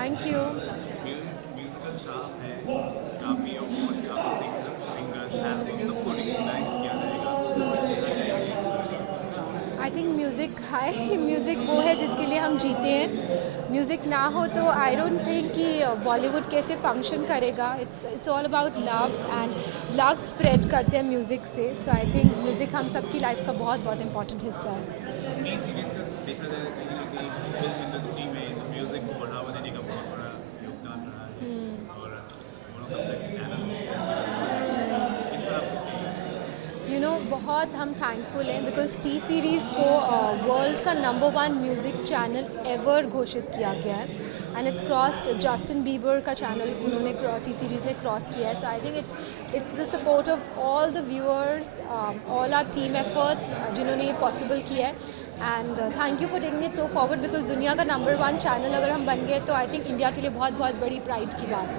Thank you. Musical शाम है काफ़ी और बहुत से काफ़ी सिंगर्स हैं सबको रिकग्नाइज किया जाएगा कुछ कहना चाहेंगे। आई थिंक म्यूज़िक है। म्यूज़िक वो है जिसके लिए हम जीते हैं। म्यूज़िक ना हो तो आई डोंट थिंक कि बॉलीवुड कैसे फंक्शन करेगा। It's all about love and love spread करते हैं म्यूज़िक से। सो आई थिंक म्यूज़िक हम सबकी लाइफ का बहुत बहुत इंपॉर्टेंट हिस्सा है। टी सीरीज़ का देखा जाए कहीं ना कहीं फिल्म इंडस्ट्री में म्यूज़िक को बढ़ावा देने का बहुत बड़ा योगदान रहा है और मोनोकम्प्लेक्स चैनल इस पर आप कुछ कहेंगे। बहुत हम थैंकफुल हैं बिकॉज टी सीरीज़ को वर्ल्ड का नंबर 1 म्यूज़िक चैनल एवर घोषित किया गया है and it's crossed Justin Bieber का चैनल उन्होंने टी सीरीज़ ने क्रॉस किया है। So I think it's the support of all the viewers, all our team efforts जिन्होंने ये पॉसिबल किया है and thank you for taking it so forward because दुनिया का नंबर 1 चैनल अगर हम बन गए तो आई थिंक इंडिया के लिए बहुत बहुत बड़ी प्राइड की बात है।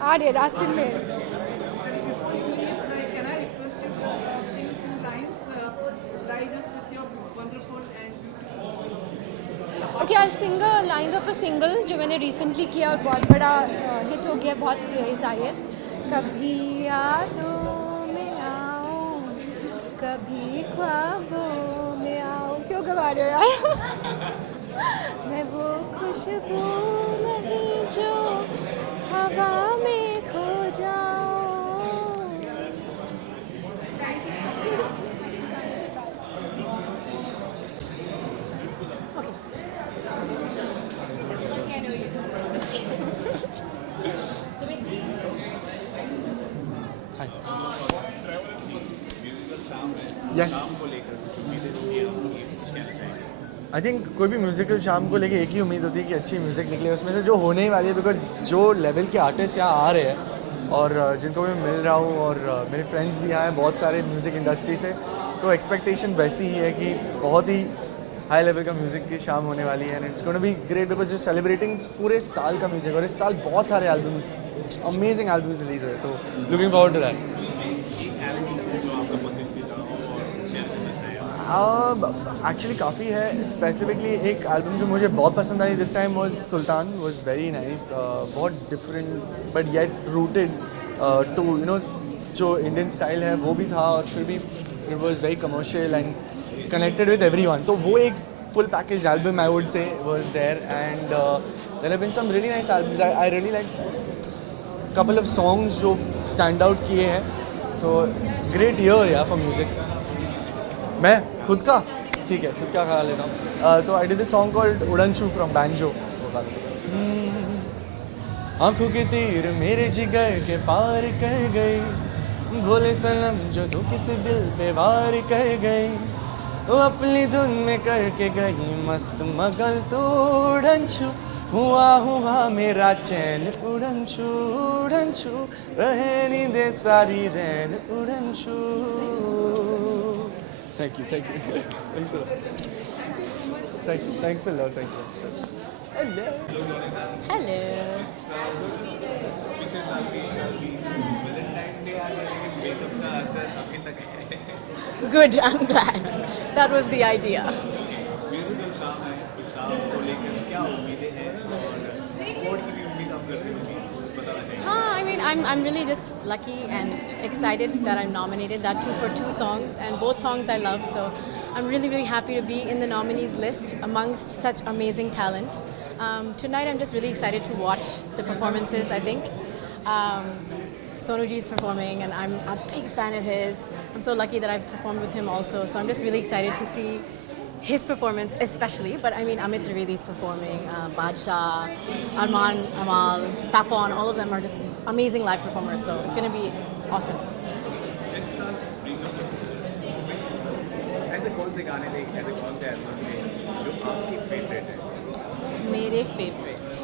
आ रहे रास्ते में। Okay, I sing lines of a single जो मैंने रिसेंटली किया और बहुत बड़ा हिट हो गया, बहुत प्रेज आई है। कभी यादों में आओ, कभी ख्वाबों में आओ। क्यों गवा रहे हो यार? मैं वो खुशबू नहीं जो हवा में खो जाओ। यस, आई थिंक कोई भी म्यूज़िकल शाम को लेके एक ही उम्मीद होती है कि अच्छी म्यूज़िक निकले उसमें से जो होने ही वाली है। बिकॉज जो लेवल के आर्टिस्ट यहाँ आ रहे हैं और जिनको मैं मिल रहा हूँ और मेरे फ्रेंड्स भी यहाँ हैं बहुत सारे म्यूज़िक इंडस्ट्री से, तो एक्सपेक्टेशन वैसी ही है कि बहुत ही हाई लेवल का म्यूज़िक की शाम होने वाली है and it's gonna be great because you celebrating पूरे साल का म्यूज़िक और इस साल बहुत सारे एल्बम्स, अमेजिंग एल्बम्स रिलीज हुए, तो looking forward to that. Actually काफ़ी है। स्पेसिफिकली एक एल्बम जो मुझे बहुत पसंद आई this time was Sultan, was very nice, बहुत different but yet rooted to जो इंडियन स्टाइल है वो भी था और फिर भी it was very commercial and connected with everyone. तो वो एक full package album I would say was there and there have been some really nice albums. I really like couple of songs जो स्टैंड आउट किए हैं। So great year या for music. मैं खुद का ठीक है, खुद का खा लेता हूँ। तो I did this song called उड़न छू फ्रॉम बैंजो। आंखों के तीर मेरे जिगर के पार कर गई, भोले सनम जो तू किसी दिल पे वार कर गई, वो अपनी धुन में करके गई मस्त मगल। तो उड़न छू हुआ हुआ मेरा चैन, उड़न छू रहे नी दे सारी रैन, उड़न छू। Thank you. Thanks a lot. Thanks a lot. Hello. Hello. पिछले साल की वैलेंटाइन डे आ गया लेकिन ब्रेकअप का असर अभी तक है। Good, I'm glad. That was the idea. Musical शाम है, उस शाम को लेकर क्या उम्मीदें हैं और कौन सी भी उम्मीद आप करते होंगे बताना चाहिए। I mean, I'm really just lucky and excited that I'm nominated, that too for 2 songs, and both songs I love, so I'm really, really happy to be in the nominees list amongst such amazing talent. Tonight I'm just really excited to watch the performances, I think. Sonu G is performing and I'm a big fan of his. I'm so lucky that I've performed with him also, so I'm just really excited to see his performance especially, but I mean Amit Trivedi's performing, Badshah, Arman, Amal, Tapon, all of them are just amazing live performers, so it's going to be awesome. इस साल breakup ऐसे कौन से गाने थे, ऐसे कौन से एल्बम थे जो आपकी फेवरेट है। Mere favorite,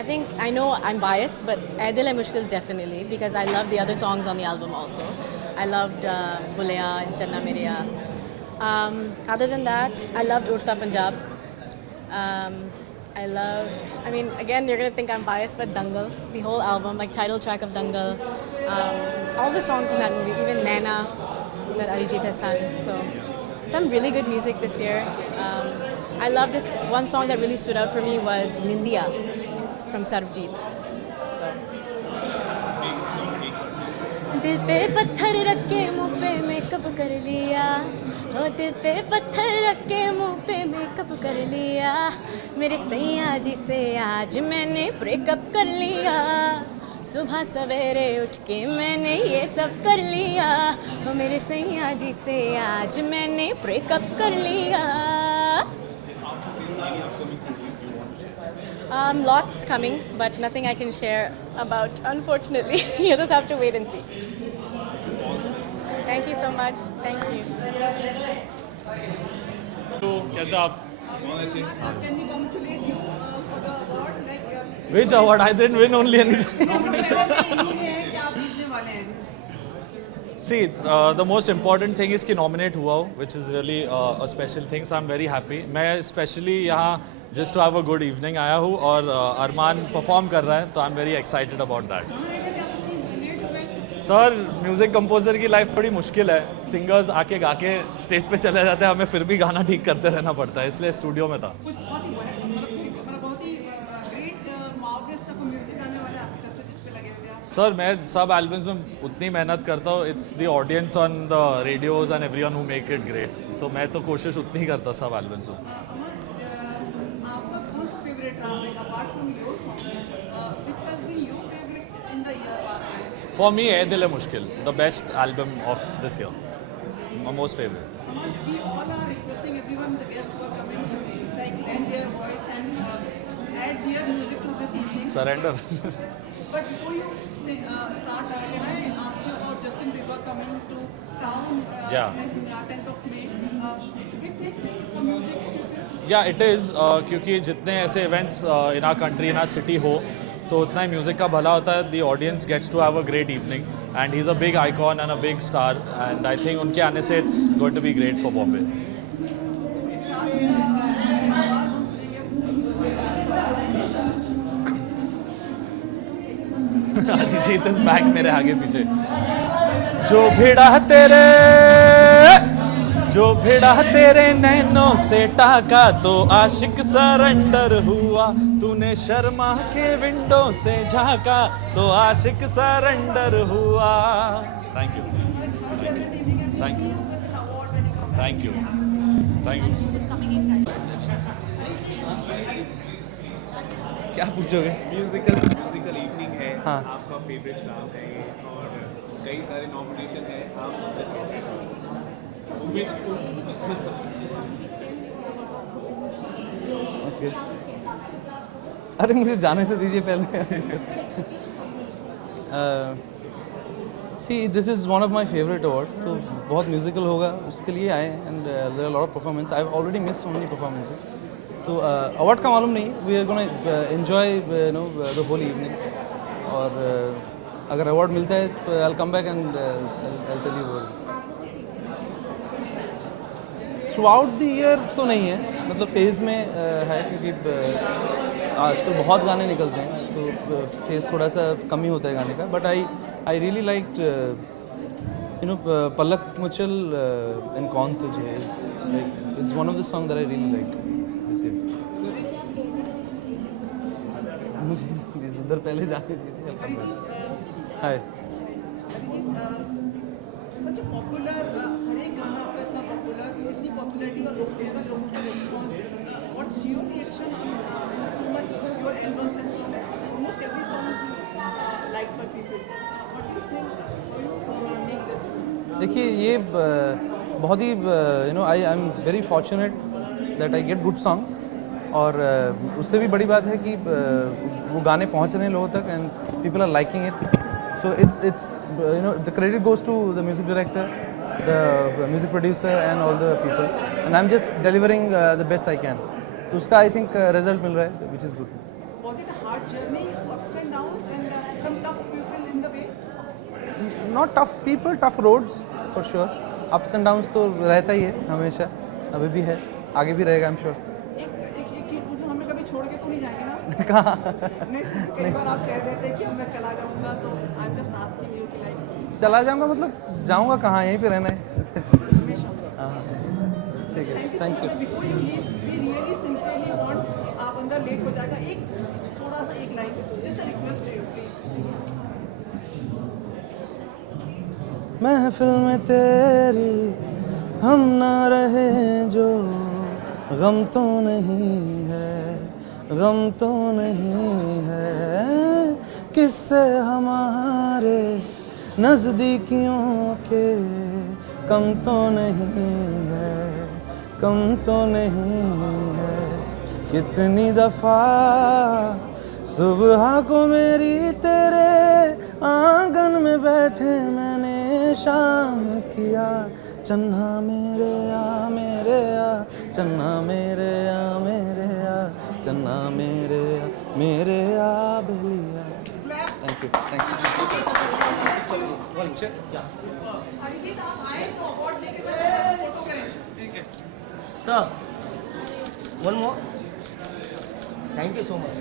I think I know I'm biased, but Ae Dil Hai Mushkil definitely, because I love the other songs on the album also. I loved Buleya and Channa Mereya. Other than that, I loved Urta Punjab. I loved, I mean, again, you're going to think I'm biased, but Dangal, the whole album, like title track of Dangal, all the songs in that movie, even Naina that Arijit has sung. So some really good music this year. I loved this one song that really stood out for me was Nindiya from Sarabjit. So. दिल पे पत्थर रख के मुँह पे makeup कर लिया, हो दिल पे पत्थर रख के मुँह पे मेकअप कर लिया, मेरे सैया जी से आज मैंने ब्रेकअप कर लिया, सुबह सवेरे उठ के मैंने ये सब कर लिया, हो मेरे सैया जी से आज मैंने ब्रेकअप कर लिया. Lots coming, but nothing I can share about, unfortunately. You just have to wait and see. Thank you so much. Thank you. तो कैसा आप? Can we congratulate you for the award? Like, Which award? I didn't win only anything. See, the most important thing is कि nominate हुआ हो, which is really a special thing. So I'm very happy. मैं especially यहाँ just to have a good evening आया हूँ और अरमान perform कर रहा है, तो I'm very excited about that. Sir, music composer की लाइफ थोड़ी मुश्किल है. सिंगर्स आके गा के स्टेज पे चले जाते हैं, हमें फिर भी गाना ठीक करते रहना पड़ता है, इसलिए स्टूडियो में था. सर, मैं सब एल्बम्स में उतनी मेहनत करता हूँ. It's the audience on the radios and everyone who make it great. तो मैं तो कोशिश उतनी ही करता सब एल्बम्स में. आपका कौन सा फेवरेट रहा है apart from your song, which has been your favourite in the year? For me Ae Dil Hai Mushkil, the best album of this year, my most favourite. We all are requesting everyone, the guests who are coming, like lend their voice and add their music to this evening. Surrender. But before you start, can I ask you about Justin Bieber coming to town Yeah. on 10th of May? It's a big thing for music. या it is क्योंकि जितने ऐसे events in our country in our city हो तो उतना ही music का भला होता है. The audience gets to have a great evening and he is a big icon and a big star and I think उनके आने से it's going to be great for Bombay. Arijit is back मेरे आगे पीछे. जो भिड़ा तेरे नैनों से टाका तो आशिक सरेंडर हुआ. तूने शर्मा के विंडो से झाका तो आशिक सरेंडर हुआ. Thank you. Thank you. Thank you. Thank you. क्या पूछोगे? म्यूजिकल इवनिंग है. हाँ. आपका फेवरेट शाम है ये और कई सारे नॉमिनेशन है. आप सबसे ओके. अरे मुझे जाने तो दीजिए पहले. See this is one of my favourite award. तो बहुत म्यूजिकल होगा उसके लिए आए and there are lot of performance. I have already miss so many performances. तो अवार्ड का मालूम नहीं. We are gonna enjoy no the whole evening. और अगर अवार्ड मिलता है तो I will come back and I tell you. Throughout the year तो नहीं है, मतलब फेज़ में है क्योंकि आजकल बहुत गाने निकलते हैं तो फेज़ थोड़ा सा कम ही होता है गाने का. But I really like you know Palak Muchhal in Kaun Tujhe is one of the song that I really like this year. मुझे उधर पहले जाने दीजिए. हाय. सच पॉपुलर, हर एक गाना आपका इतना पॉपुलर, इतनी पॉपुलैरिटी और लोगों का response. What's your reaction on so much your albums and so that almost every song is liked by people. What do you think you make this? देखिए ये बहुत ही you know I am very fortunate that I get good songs. और उससे भी बड़ी बात है कि वो गाने पहुंच रहे हैं लोगों तक and people are liking it. So it's you know the credit goes to the music director, the music producer and all the people, and I'm just delivering the best I can. तो उसका I think result मिल रहा है, which is good. Was it a hard journey, ups and downs, and some tough people in the way? Not tough people, tough roads for sure. Ups and downs तो रहता ही है हमेशा, अभी भी है, आगे भी रहेगा I'm sure. एक चीज़ पूछूं, हमें कभी छोड़ के तो नहीं कहाँ नहीं, कई बार आप कह देते कि मैं चला जाऊंगा, तो I am just asking you कि लाइक चला जाऊँगा मतलब जाऊँगा कहाँ, यहीं पे रहना है। हमेशा। हाँ ठीक है, thank thank you you. So much. Before you leave, we really sincerely want, आप अंदर लेट हो जाएगा, एक थोड़ा सा एक line, just a request to you please. महफिल में तेरी हम ना रहे जो, गम तो नहीं है, गम तो नहीं है, किससे हमारे नज़दीकियों के कम तो नहीं है, कम तो नहीं है। कितनी दफ़ा सुबह को मेरी तेरे आंगन में बैठे मैंने शाम किया, चन्ना मेरे आ मेरे आ, चन्ना मेरे आ मेरे आ, चन्ना मेरे आ बेलिया। Thank you, thank you. Sir, one more. Thank you so much.